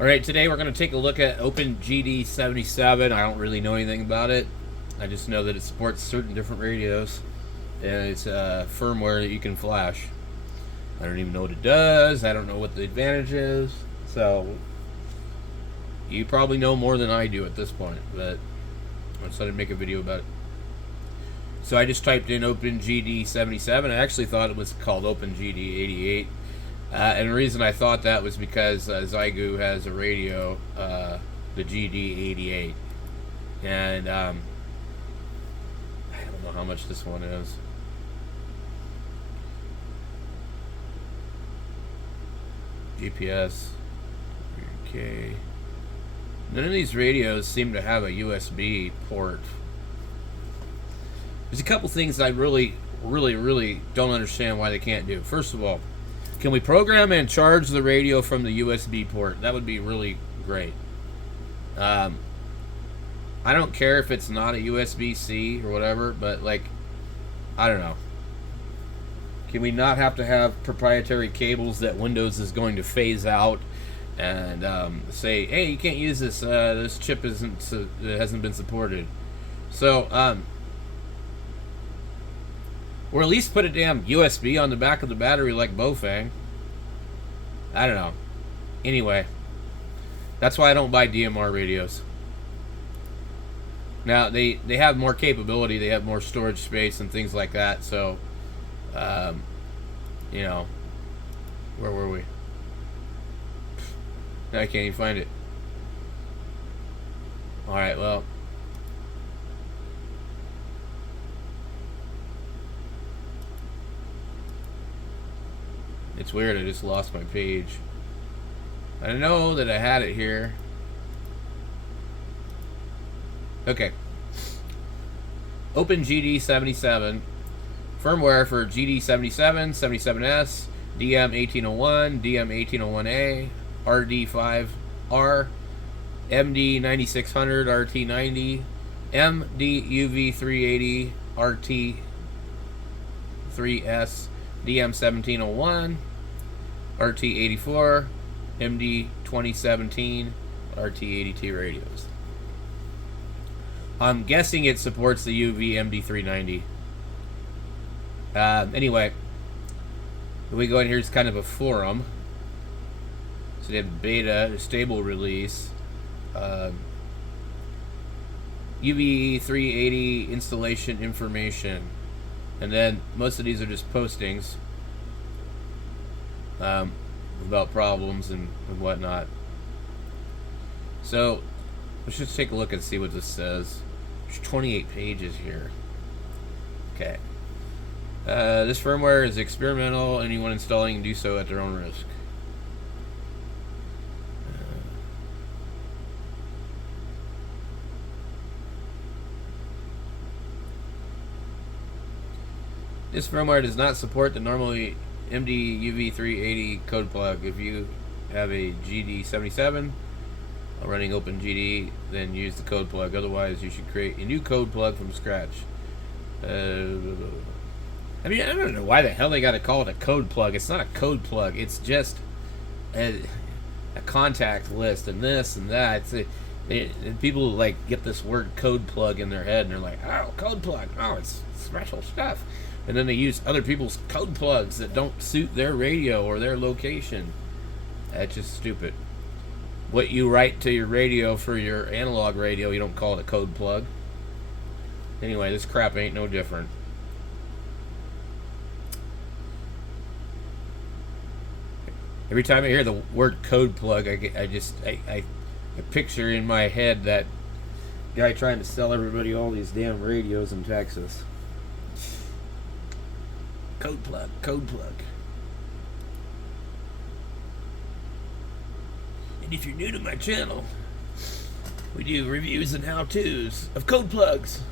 Alright, today we're going to take a look at gd77. I don't really know anything about it. I just know that it supports certain different radios. And it's firmware that you can flash. I don't even know what it does. I don't know what the advantage is. So, you probably know more than I do at this point. But I decided to make a video about it. So I just typed in gd77. I actually thought it was called gd88. And the reason I thought that was because Zygu has a radio, the GD88, and I don't know how much this one is. GPS, okay. None of these radios seem to have a USB port. There's a couple things I really don't understand why they can't do. First of all, can we program and charge the radio from the USB port? That would be really great. I don't care if it's not a USB-C or whatever, but like, I don't know. Can we not have to have proprietary cables that Windows is going to phase out and say, hey, you can't use this. This chip hasn't been supported. So, or at least put a damn USB on the back of the battery like Bofang. I don't know. Anyway, that's why I don't buy DMR radios. Now, they have more capability. They have more storage space and things like that. So, you know, where were we? I can't even find it. Alright, well. It's weird, I just lost my page. I know that I had it here. Okay. OpenGD77. Firmware for GD77, 77S, DM1801, DM1801A, RD5R, MD9600, RT90, MDUV380, RT3S, DM1701, RT84, MD2017, RT82 radios. I'm guessing it supports the UV MD390. Anyway, we go in here. It's kind of a forum. So they have beta, stable release, UV380 installation information. And then most of these are just postings about problems and whatnot. So let's just take a look and see what this says. There's 28 pages here. Okay. This firmware is experimental. Anyone installing can do so at their own risk. This firmware does not support the normally MD-UV380 code plug. If you have a GD77 running OpenGD, then use the code plug. Otherwise, you should create a new code plug from scratch. I mean, I don't know why the hell they got to call it a code plug. It's not a code plug. It's just a contact list and this and that. And people like get this word code plug in their head and they're like, oh, code plug. Oh, it's special stuff. And then they use other people's code plugs that don't suit their radio or their location. That's just stupid. What you write to your radio for your analog radio, you don't call it a code plug. Anyway, this crap ain't no different. Every time I hear the word code plug, I picture in my head that guy trying to sell everybody all these damn radios in Texas. Code plug, code plug. And if you're new to my channel, we do reviews and how-tos of code plugs.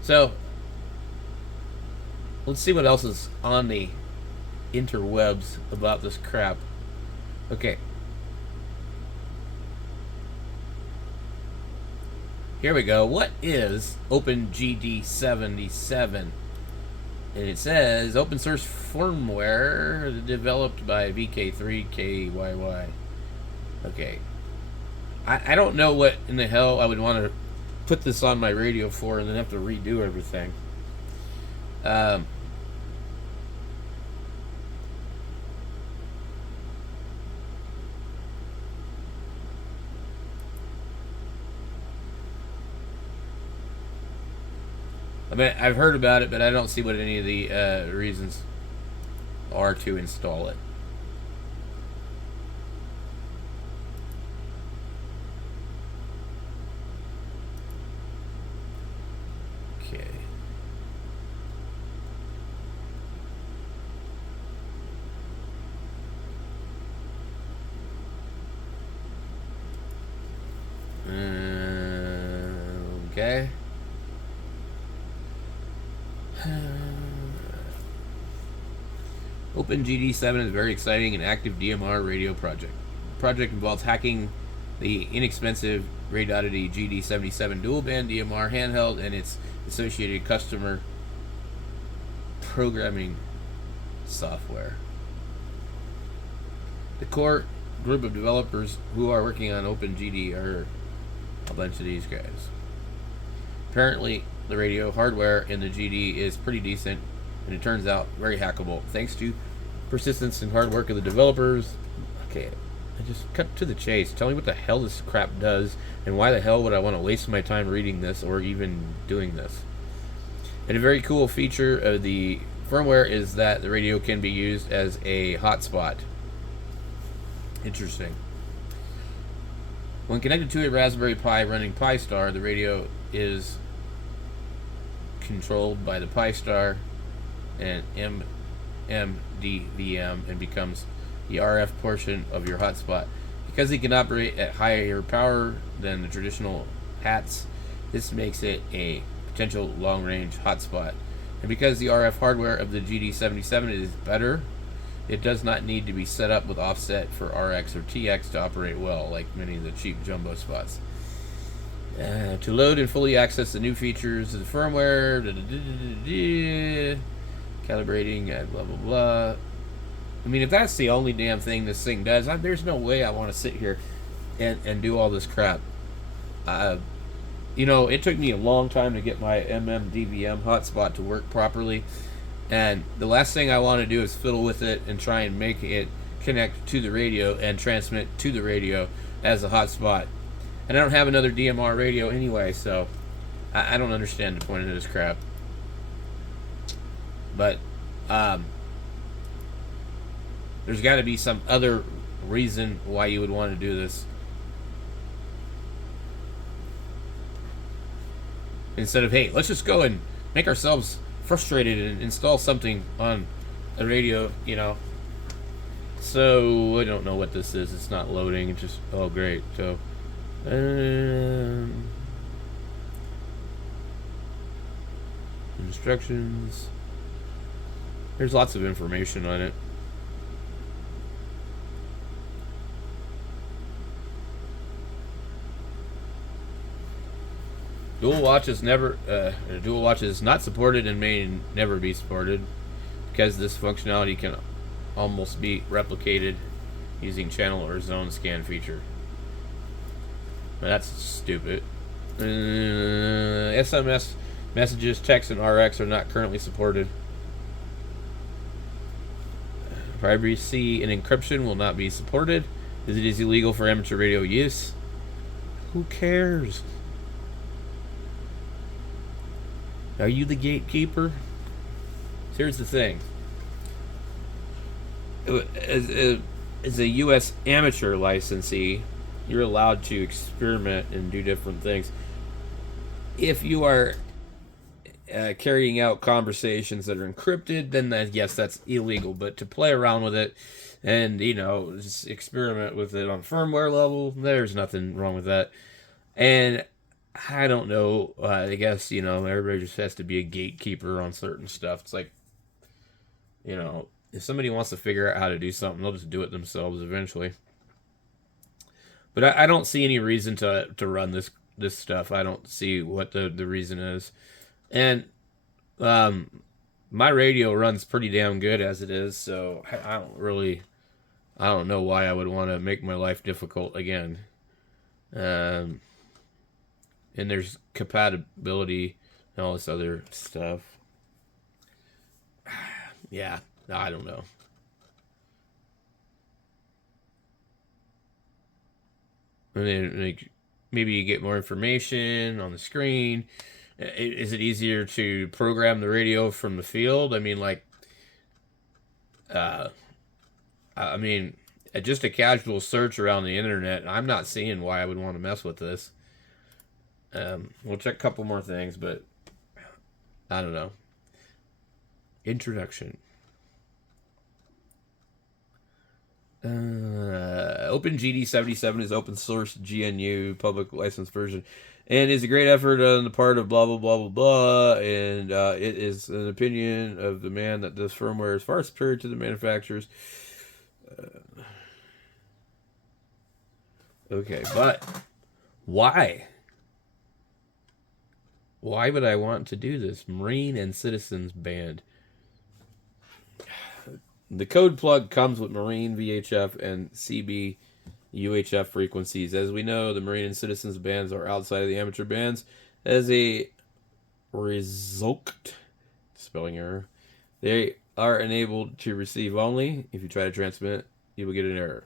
So, let's see what else is on the interwebs about this crap. Okay. Here we go. What is OpenGD77? And it says open source firmware developed by VK3KYY. Okay. I don't know what in the hell I would want to put this on my radio for and then have to redo everything. Um, I mean, I've heard about it, but I don't see what any of the reasons are to install it. Okay. Okay. OpenGD7 is a very exciting and active DMR radio project. The project involves hacking the inexpensive Ray Oddity GD77 dual band DMR handheld and its associated customer programming software. The core group of developers who are working on OpenGD are a bunch of these guys. Apparently, the radio hardware in the GD is pretty decent, and it turns out very hackable thanks to persistence and hard work of the developers. Okay, I just cut to the chase. Tell me what the hell this crap does, and why the hell would I want to waste my time reading this or even doing this? And a very cool feature of the firmware is that the radio can be used as a hotspot. Interesting. When connected to a Raspberry Pi running Pi Star, the radio is controlled by the Pi Star and MDVM and becomes the RF portion of your hotspot. Because it can operate at higher power than the traditional hats, this makes it a potential long-range hotspot. And because the RF hardware of the GD77 is better, it does not need to be set up with offset for RX or TX to operate well, like many of the cheap jumbo spots. To load and fully access the new features of the firmware, calibrating, blah blah blah. I mean, if that's the only damn thing this thing does, there's no way I want to sit here and do all this crap. It took me a long time to get my MMDVM hotspot to work properly, and the last thing I want to do is fiddle with it and try and make it connect to the radio and transmit to the radio as a hotspot. And I don't have another DMR radio anyway, so I don't understand the point of this crap. But there's got to be some other reason why you would want to do this. Instead of, hey, let's just go and make ourselves frustrated and install something on a radio, So I don't know what this is. It's not loading. It's just, oh great. So instructions. There's lots of information on it. Dual watch is not supported and may never be supported because this functionality can almost be replicated using channel or zone scan feature. But that's stupid. SMS messages, text, and RX are not currently supported. Privacy and encryption will not be supported as it is illegal for amateur radio use. Who cares? Are you the gatekeeper? Here's the thing. As a U.S. amateur licensee, you're allowed to experiment and do different things. If you are carrying out conversations that are encrypted, then yes, that's illegal. But to play around with it and, just experiment with it on firmware level, there's nothing wrong with that. And I don't know. I guess, everybody just has to be a gatekeeper on certain stuff. It's like, if somebody wants to figure out how to do something, they'll just do it themselves eventually. But I don't see any reason to run this stuff. I don't see what the reason is. And my radio runs pretty damn good as it is, so I don't really I don't know why I would want to make my life difficult again. Um, and there's compatibility and all this other stuff. Yeah, I don't know. And then like, maybe you get more information on the screen. Is it easier to program the radio from the field? I mean, like, uh, I mean, just a casual search around the internet, I'm not seeing why I would want to mess with this. We'll check a couple more things, but I don't know. Introduction. Open gd77 is open source GNU public license version, and is a great effort on the part of blah blah blah blah blah. And it is an opinion of the man that this firmware is far superior to the manufacturers. Okay, but why? Why would I want to do this? Marine and Citizens band. The code plug comes with Marine VHF and CB UHF frequencies. As we know, the Marine and Citizens bands are outside of the amateur bands. As a result, spelling error, they are enabled to receive only. If you try to transmit, you will get an error.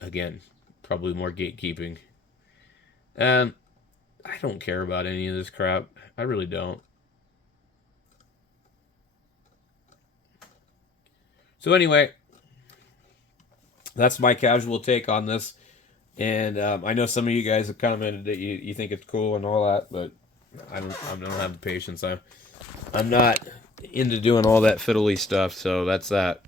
Again, probably more gatekeeping. I don't care about any of this crap. I really don't. So anyway, that's my casual take on this. And I know some of you guys have commented that you think it's cool and all that, but I don't have the patience. I'm not into doing all that fiddly stuff, so that's that.